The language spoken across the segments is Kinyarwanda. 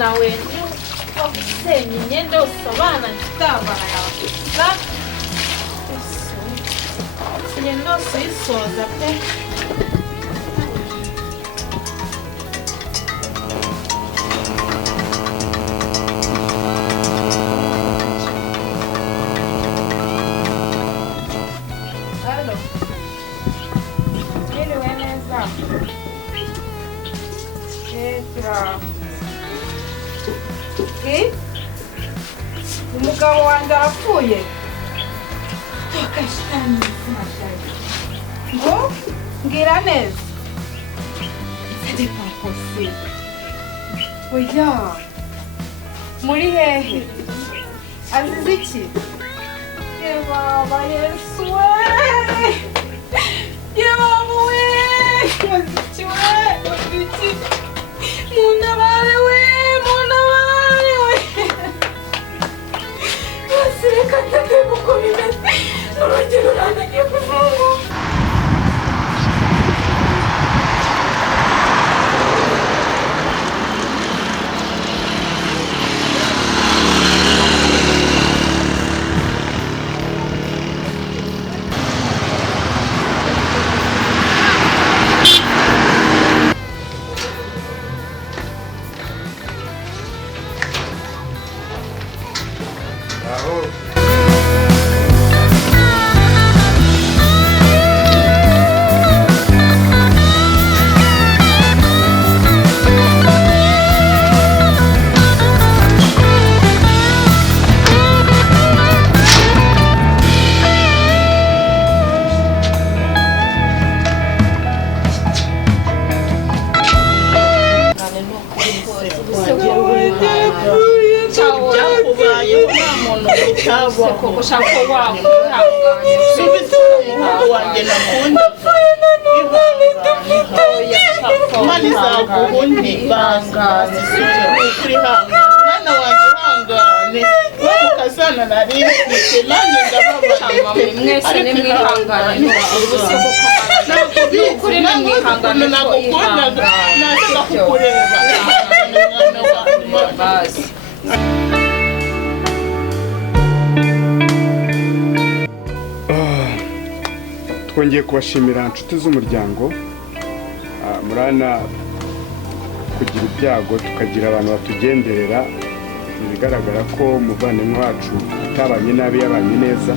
nawe wakusenya imyenda yose abana ndabara yakuza imyenda yose uyisoza pe umugabo wanjye arapfuye ngo mbwira neza c'est pas possible oya muri hehe azize iki yebaba yesu we yebaba we azize we azize munabare we munabare we reka ndebe uko bimeze n'urugero ranagiye kuvuga koko shako wako hanganye subita umuhungu wanjye nakunda mali zaguhundi bangane kuri hangane nana wanjye hangane mukazana nari nanjye ndababara mwese nimwe hangane ubuse koko n'ukuri nimwe hangane nagukundaga naza kukureba basi twongeye kubashimira inshuti z'umuryango murana kugira ibyago tukagira abantu batugenderera bigaragara ko umuvandimwe wacu atabanye nabi yabanye neza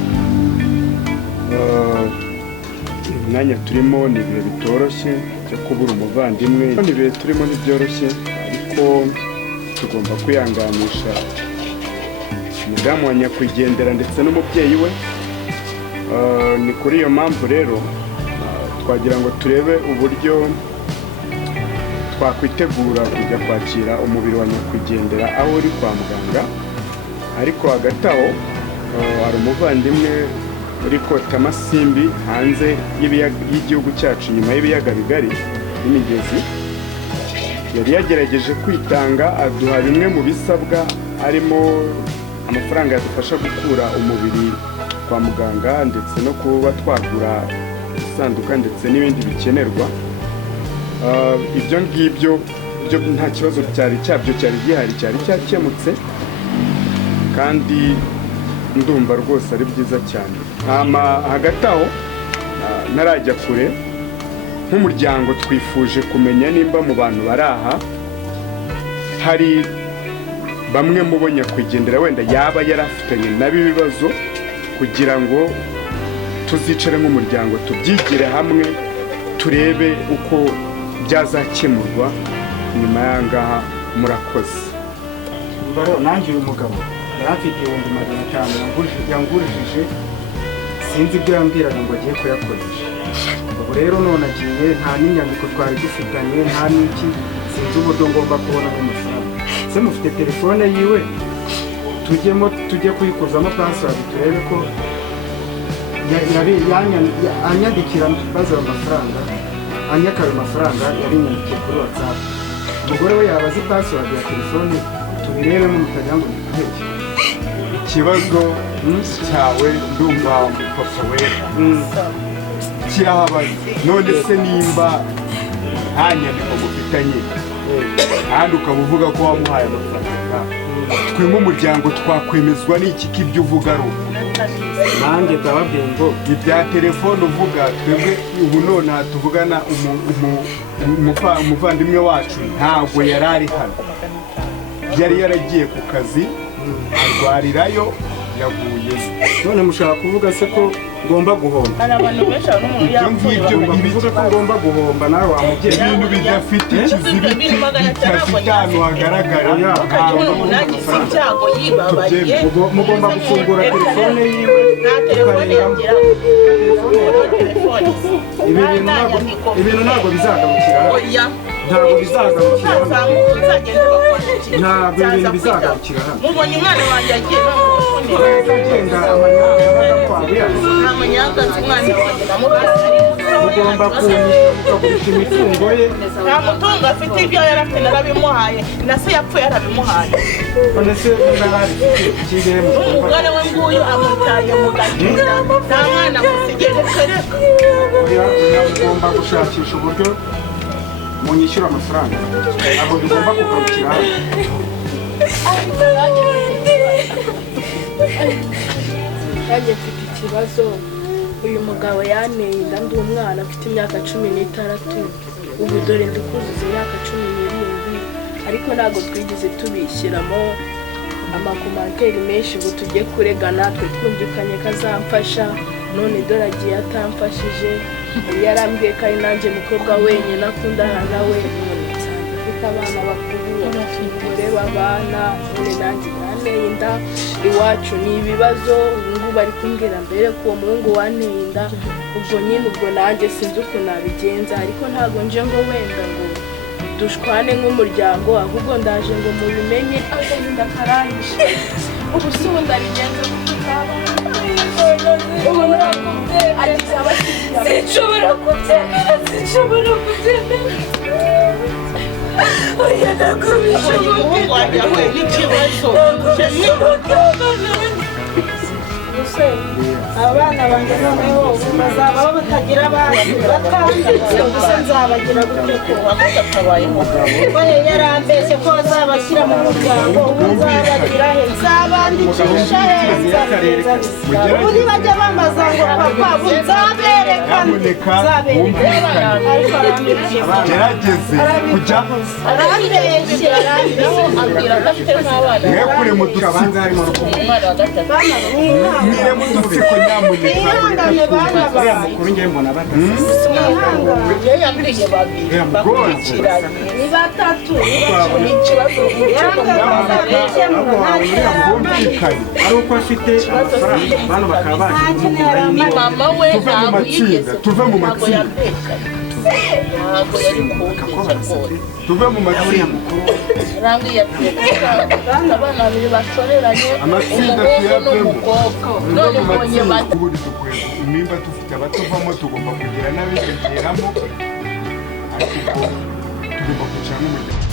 imyanya turimo ni ibihe bitoroshye byo kubura umuvandimwe ni ibihe turimo ntibyoroshye ariko tugomba kwihanganisha umudamu wa nyakwigendera ndetse n'umubyeyi we ni kuri iyo mpamvu rero twagira ngo turebe uburyo twakwitegura kujya kwakira umubiri wa nyakwigendera aho uri kwa muganga ariko hagati aho hari umuvandimwe uri kota amasimbi hanze y'igihugu cyacu nyuma y'ibiyaga bigari n'imigezi yari yagerageje kwitanga aduha bimwe mu bisabwa harimo amafaranga yadufasha gukura umubiri kwa muganga ndetse no kuba twagura isanduka ndetse n'ibindi bikenerwa ibyo ngibyo nta kibazo cyari gihari cyari cyakemutse kandi ndumva rwose ari byiza cyane hagati aho ntarajya kure nk'umuryango twifuje kumenya nimba mu bantu bari aha hari bamwe mu bo nyakwigendera wenda yaba yarafitanye nabo ibibazo kugira ngo tuzicare nk'umuryango tubyigire hamwe turebe uko byazakemurwa nyuma y'ahangaha murakoze nanjye uyu mugabo yari afite 500 yangurishije sinzi ibyo yambwiraga ngo agiye kuyakoresha ubu rero none agiye nta n'inyandiko twari dufitanye nta n'iki sinzi uburyo ngomba kubona amafaranga se mufite telefone yiwe tujye kuyikozamo password turebe ko anyandikira baza amafaranga anyaka ayo mafaranga yarinyandikiye kuri WhatsApp umugore we yaba azi password ya telefone tubirebemo mutagira ngo nikuheke ikibazo cyawe ndumva papa we kirababaza none se nimba nta nyandiko mufitanye kandi ukaba uvuga ko wamuhaye amafaranga twe nk'umuryango twakwemezwa n'iki ko ibyo uvuga ari uko nanjye ndababwiye ngo ibya telefone uvuga twebwe ubu none tuvugana umuvandimwe wacu ntabwo yari ari hano yari yaragiye ku kazi arwarirayo yaguye none mushaka kuvuga se ko ngomba guhomba hari abantu benshi abantu umuntu yapfuye bivuga ko ngomba guhomba nawe wamubyeyi ibintu bidafite ikizibiti bitafite ahantu hagaragara icyago yibabariye mugomba gufungura telefone yiwe nta telefone yagira ibintu ntabwo bizagarukira oya ntabwo bizagarukira ntabwo ibintu bizagarukira mubonye umwana wanjye agiye agenda amanyanga nta manyanga umwana wanjye namubyaza mugomba kugurisha imitungo ye nta mutungo afite ibyo yari afite narabimuhaye na se yapfuye yarabimuhaye none se ndarari ikigere mu umugore we nguyu amutaye mu gahinda nta mwana musigiye reka mugomba gushakisha uburyo munyishyura amafaranga ntabwo bigomba kugarukira hano nanjye mfite ikibazo uyu mugabo yanteye inda ndi umwana mfite imyaka 16 ubu dore ndikuzuza imyaka 17 ariko ntabwo twigeze tubishyiramo amakomanteri menshi ngo tujye kuregana twe twumvikanye ko azamfasha none dore agiye atamfashije yari yarambwiye ko ari nanjye mukobwa wenyine akundana nawe afite abana bakuru umugore babana none nanjye yanteye inda iwacu ni ibibazo ubu bari kumbwira mbere ko uwo muhungu wanteye inda ubwo nyine ubwo nanjye sinzi uko nabigenza ariko ntabwo nje ngo wenda ngo dushwane nk'umuryango ahubwo ndaje ngo mubimenye agahinda karangije ubu si ubu ndabigenza sinshobora kubyemera oya nagubije umuhungu wanjye yahuye n'ikibazo abana banjye noneho bazabaho batagira abandi batandatu gusa nzabagira gute ko wamutabaye we yarambeshye ko bazabashyira mu muryango ubu nzabagira he nzabandikisha he nzabigeza ubundi bajya bamaza ngo papa ubu nzaberekana ariko arambeshye gerageze kujya arambeshye abwira ko afite n'abana mwekure mu dutsiko umwana wa gatatu mwire mu dutsiko nyamuneka mwihangane bana uriya bawe mukuru ngiye mbona batatu mwihangane iyo yambwiye babiri bakurikiranye ni batatu ni ikibazo bumvikanye ari uko afite amafaranga bano bakaba baje kumukura y'ingo mama we tuve mu matsinda tuve mu matsinda ntabwo yari kumvisha rwose tuve mu uriya matsinda mukuru yarambwiye ati abana babiri bashoreranye amatsinda umuhungu tuyavemo n'umukobwa tuve none mu mbonye matsinda ubundi dukwiye nimba dufite abatuvamo tugomba kugira n'abigengeramo ariko ubwo tugomba kwicara n'umuryango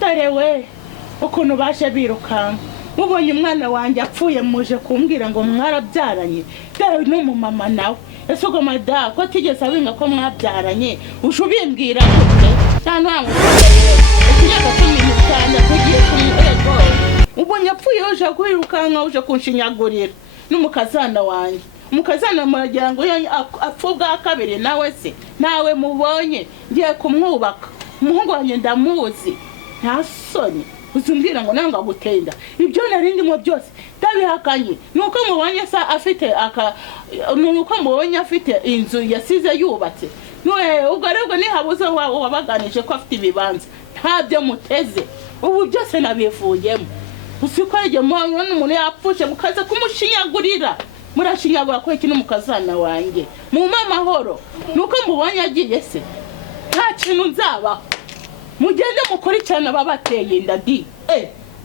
dore we ukuntu baje birukanka mubonye umwana wanjye apfuye muje kumbwira ngo mwarabyaranye dore n'umumama nawe ese ubwo mada ko tigeze abinga ko mwabyaranye uje ubimbwira gute cyangwa imyaka 15 tugiye kumurego ubonye apfuye uje kwirukanka uje kunshinyagurira n'umukazana wanjye umukazana muragira ngo apfu bwa kabiri nawe se nawe mubonye ngiye kumwubaka umuhungu wanjye ndamuzi nta soni uzumbwira ngo nanga gutenda ibyo narindimo byose ndabihakanye nuko mubonye sa afite nuko mubonye afite inzu yasize yubatse ubwo rero ni habuze wabaganije ko afite ibibanza ntabyo muteze ubu byose nabivuyemo usiko rege umuntu yapfushe mukaza kumushinyagurira murashinyagura ko iki n'umukazana wanjye mu amahoro nuko mubonye agiye se nta kintu nzabaho mugende mukurikirana babateye inda di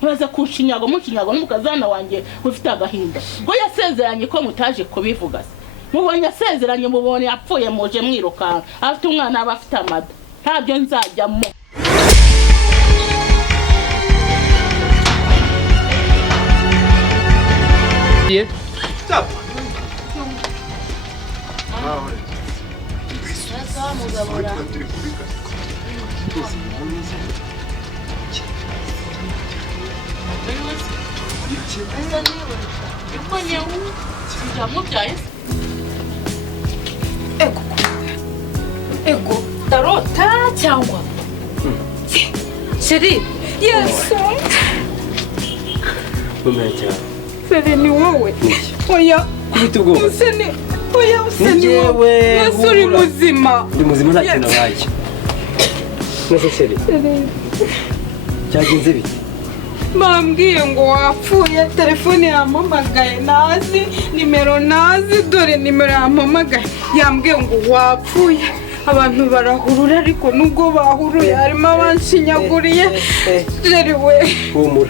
muraza mushinyago n'umukazana wanjye ufite agahinda ngo yasezeranye ko mutaje kubivuga mubonye asezeranye mubonye yapfuye muje mwirukanka afite umwana aba afite amada ntabyo nzajyamo ego darota cyangwa Sheri yes Sheri ni wowe oya useni oya useni wowe uri muzima ndi muzima nta kintu nabaye mwese Sheri cyagenze bite bambwiye ngo wapfuye telefone yampamagaye nazi nimero nazi dore nimero yampamagaye yambwiye ngo wapfuye abantu barahurura ariko nubwo bahuruye harimo abanshinyaguriye Sheri we humura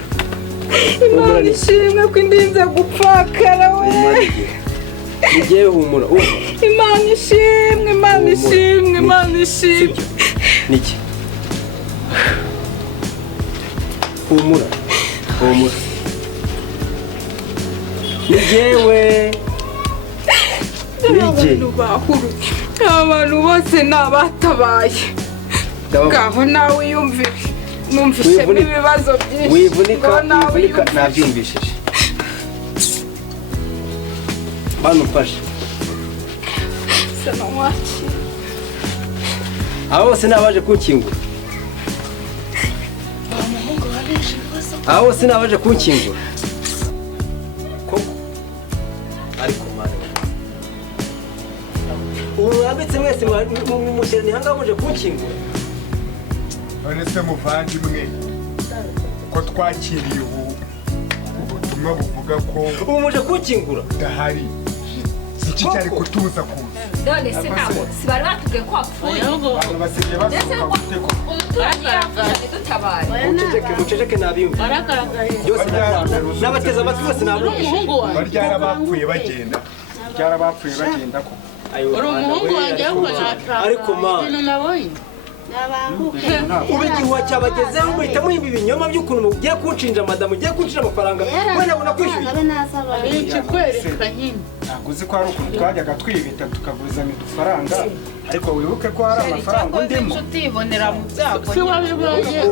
Imana ishimwe ko indinze gupfakara we igiye humura Imana ishimwe Imana ishimwe Imana ishimwe niki humura nijewe abantu bahuru abantu bose nabatabaye gaho nawe yumvire numvise ibibazo byinshi wivunika nabyumvishije bano mfashe sanamwaki abo bose nabaje kunkingura abo bose nabaje kunkingura koko ariko mwana ubu mwambitse mwese mushyirani hanga muje kunkingura none se muvandimwe ko twakiriye ubutumwa buvuga ko ubu muje kunkingura udahari iki cyari kutuza kuza none se ntabwo sibari batubwiye ko wapfuye abantu basibye basohoka guteko umuturage yapfuye dutabare muceceke nabiyumva byose n'abateze amatwi bose nabumvise baryara bapfuye bagenda ko uri umuhungu wanjye ariko ubu igihuha cyabagezeho muhita muhimba ibinyoma by'ukuntu mugiye kunshinja madamu ugiye kunshinja amafaranga we nabona kwishyuye ikikwereka nyine ntabwo uzi ko hari ukuntu twajyaga twibita tukagurizanya udufaranga ariko wibuke ko hari amafaranga undimo utibonera mu byago si wabibonye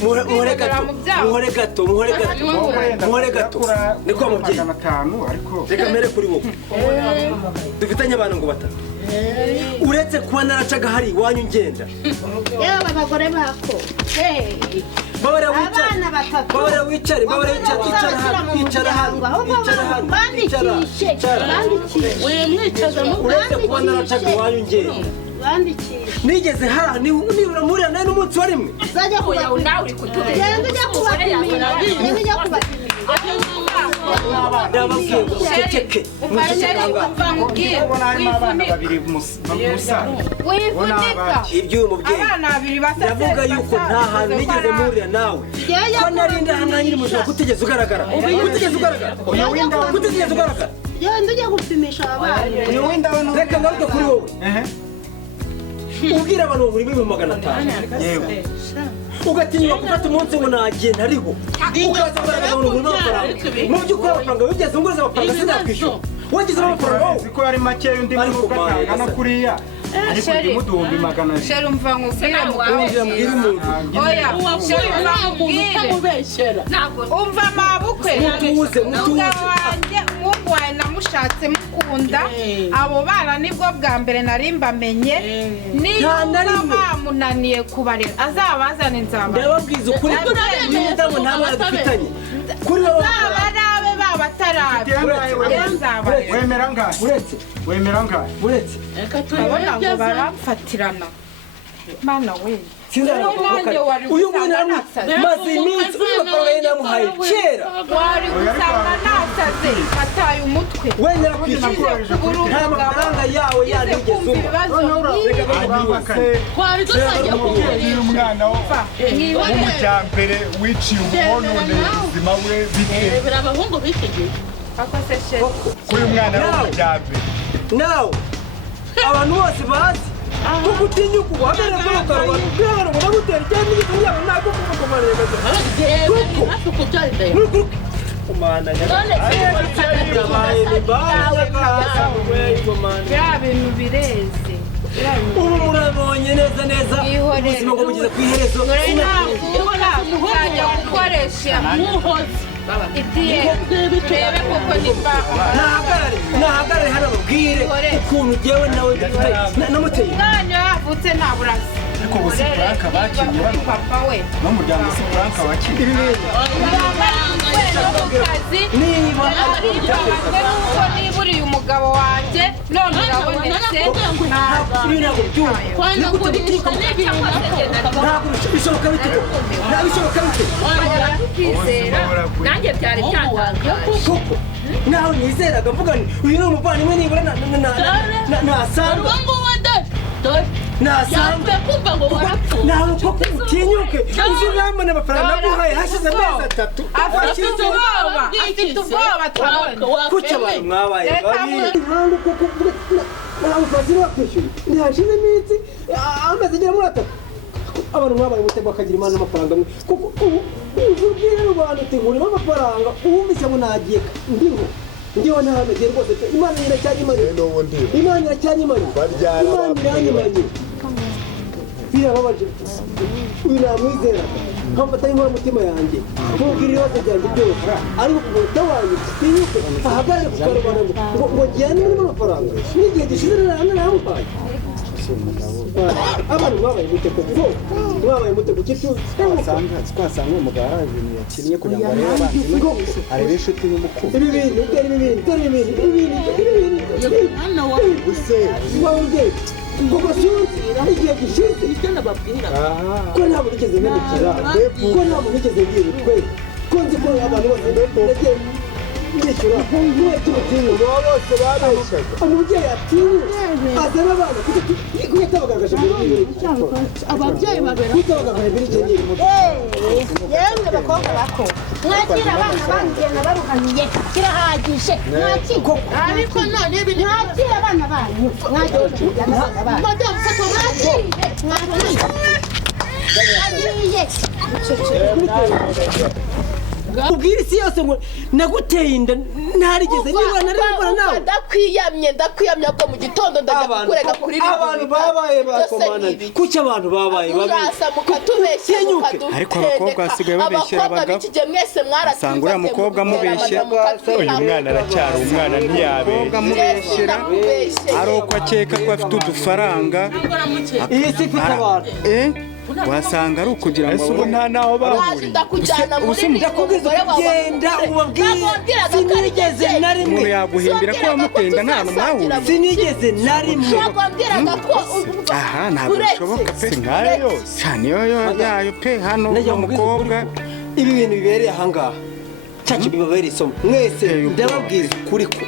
muhore gato niko mubyeyi reka mbere kuri wowe dufitanye abantu ngo batatu uretse kuba naracaga hari iwanyu ngenda yewe abagore bako babara wicare uretse kuba naracaga iwanyu ngenda nigeze hara nibura muri nawe n'umunsi wa rimwe nawe uri kutubera ndababwiye ngo uceceke iby'uyu mubyeyi ndavuga yuko nta hantu nigeze muhurira nawe ko narinda hano nyiri mujura kutigeze ugaragara genda ujya gupimisha abana reka ngaruke kuri wowe ubwira abantu buri 500 yewe ugatinywa gufata umunsi ngo nagenda ariho ukaza kugaragaza ngo ngurimo amafaranga mu by'ukuri amafaranga wigeze nguriza amafaranga sinakwishyura wagize amafaranga wowe ko ari make undi muntu ugatanga no kuriya ariko ndimuduhumbi 100 Sheri umva nkubwire mbwira umuntu oya Sheri umva nkubwire umva mabukwe mutuze umuhungu wawe namushatse mukunda abo bana nibwo bwa mbere nari mbamenye niba bamunaniye kubarera azabazana inzamba ndababwiza ukuri n'indamu nta mwana dufitanye kuri wowe abarabe babatarabe wemera ngahe uretse urabona ngo barapfatirana mana we uyu mwana maze iminsi amafaranga ye namuhaye kera wari gusanga nasaze ataye umutwe wemera kwishyura nta mafaranga yawe yanigeze umva twari dusangiye kubwira umwana w'umujyambere wiciye ubononeye ubuzima we bite abahungu b'iki gihe akose shefu kuri umwana w'umujyambere nawe abantu bose bazi ko gutinyuka ubuhamere bw'akarwa bw'abantu ngo nagutera cyangwa n'igiti yabo ntabwo kuko kumarega kuko kumana ya bintu bireze ubu murabonye neza neza ubuzima ngo bugeze ku iherezo ntajya gukoresha turebe kuko nimba nahagarare hano babwire ukuntu ugewe nawe namuteye umwana yavutse nta burasi ariko ubu si Frank bakinnye bano papa we n'umuryango si Frank bakinnye niba uriye umugabo wanjye none urabonetse ntabwo bishoboka bite tukizera nanjye byari byantangaje koko nawe nizeraga mvuga ni uyu ni umuvandimwe nibura nasanzwe nasanzwe nawe koko utinyuke uzi urambona amafaranga naguhaye hashize amezi 3 afite ubwoba turabona kuki abantu mwabaye babi ntabwo koko nawe fazira wakwishyura ntihashize iminsi amezi agera muri 3 abantu mwabaye mutego akagira imana n'amafaranga amwe kuko ubwire rubanda uti ngurimo amafaranga uwumvise ngo nagiye ndiho ntahameze rwose pe imana iracyanyimanye imana iracyanyimanye imana iranyimanye birababaje uyu namwizera nkamfata y'inkoramutima yanjye mubwira ibibazo byanjye byose ariko kumunota wanjye tinyuke ahagarare ku karubanda ngo njyane muri amafaranga n'igihe gishize naramuhaye abantu mwabaye mute kuko mwabaye mute kuki twasanga umugabo ibintu yakinnye kugira ngo arebe abandi arebe inshuti n'umukuru ibi bintu kuko sinzi igihe gishize ko ntabwo nigeze nabikira ko ntabwo nigeze ngira utwe ko nzi ko abantu bose bagiye bishyura niwe kimutinya bose babeshyaga umubyeyi atinya azana abana kuko yatabagaragaje muri ibi ababyeyi babera yatabagaragaje muri icyo gihe yemwe bakobwa bako mwakira abana bangenda baruhaniye kirahagije mwakira ariko none ibintu mwakira abana banyu mwakira abana banyu madamu fata mwakira ubwira isi yose ngo naguteye inda ntarigeze niba naribona nawe ndakwiyamye ko mu gitondo ndajya kukurega kuri ibi abantu babaye bakomana kuki abantu babaye babi urasa mukatubeshya ariko abakobwa basigaye babeshyera abagabo usanga uriya mukobwa amubeshya uyu mwana aracyari umwana ntiyabeshyera ari uko akeka ko afite udufaranga iyi si ifite abantu wasanga ari ukugira ngo ubu nta naho bahuriye ndakubwiza kugenda ubabwire sinigeze na rimwe umuntu yaguhimbira ko wamutenda nta hantu mwahuriye sinigeze na rimwe aha ntabwo bishoboka pe nkayo yose cyane yayo pe hano umukobwa ibi bintu bibereye ahangaha cyacu bibabereye isomo mwese ndababwira kuri ko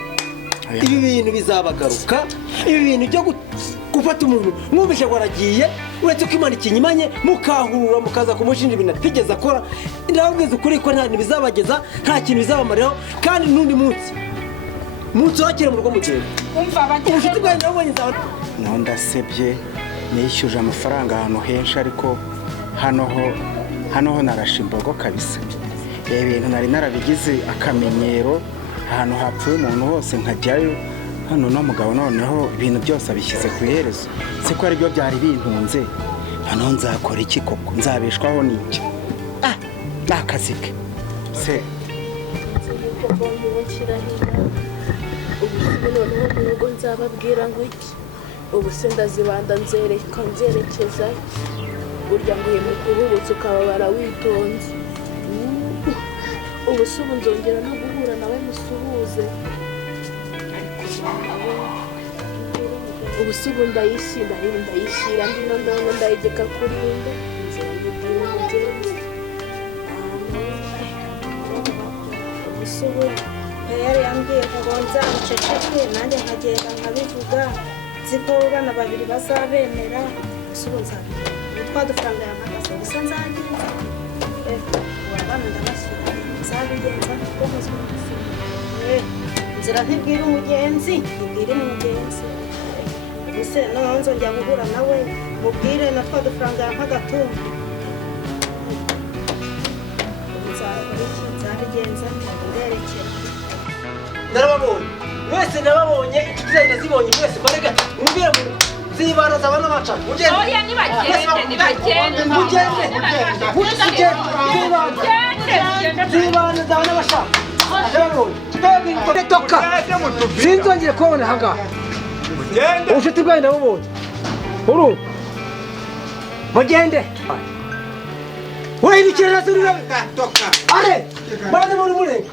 ibi bintu bizabagaruka ibi bintu byo gufata umuntu mwumvishe ngo aragiye uretse ko imana ikinyimanye mukahurura mukaza kumushinja ibintu atigeze akora ndababwiza ukuri ko nta kintu bizabageza nta kintu bizabamariraho kandi n'undi munsi wakira mu rugo mugenda ubucuti bwanjye nabonye nzaba naho ndasebye nishyuje amafaranga ahantu henshi ariko hano ho narashe imbogo kabisa ibintu nari narabigize akamenyero ahantu hapfuye umuntu hose nkajyayo hano n'umugabo noneho ibintu byose abishyize ku iherezo se ko aribyo byari bintunze hano nzakora iki koko nzabeshwaho n'iki ni akazi ke se noneho mu rugo nzababwira ngo iki ubu se ndazibanda nzerekeza burya ngo uyu mukubutse ukababara witonze ubu se ubu nzongera no guhura nawe musuhuze ubu se ubu ndayishyira ndayigeka kuri inde nzabibwira umugenzi ubu se ubu yari yambwiye ngo nzamuceceke nanjye nkagenda nkabivuga nzi ko abana babiri bazabemera gusa ubu nzabibona twa dufaranga yampagaze gusa nzagenza abana ndabashyira nzabigenza kuko muzima inzira ntibwira umugenzi ntibwira umugenzi ubuse noneho nzongera guhura nawe mubwire na twa dufaranga nk'agatumbi nzabigenza nderekera narababonye mwese nababonye inshuti zanjye zibonye mwese barega mubwire mu zibana zabana baca mugende oya nibagende zibana zabana bashaka narababonye toka sinzongeye kubona ahangaha ubucuti bwanyu nabubonye uru mugende urahindukira nasi urirabe are baraze muri murenge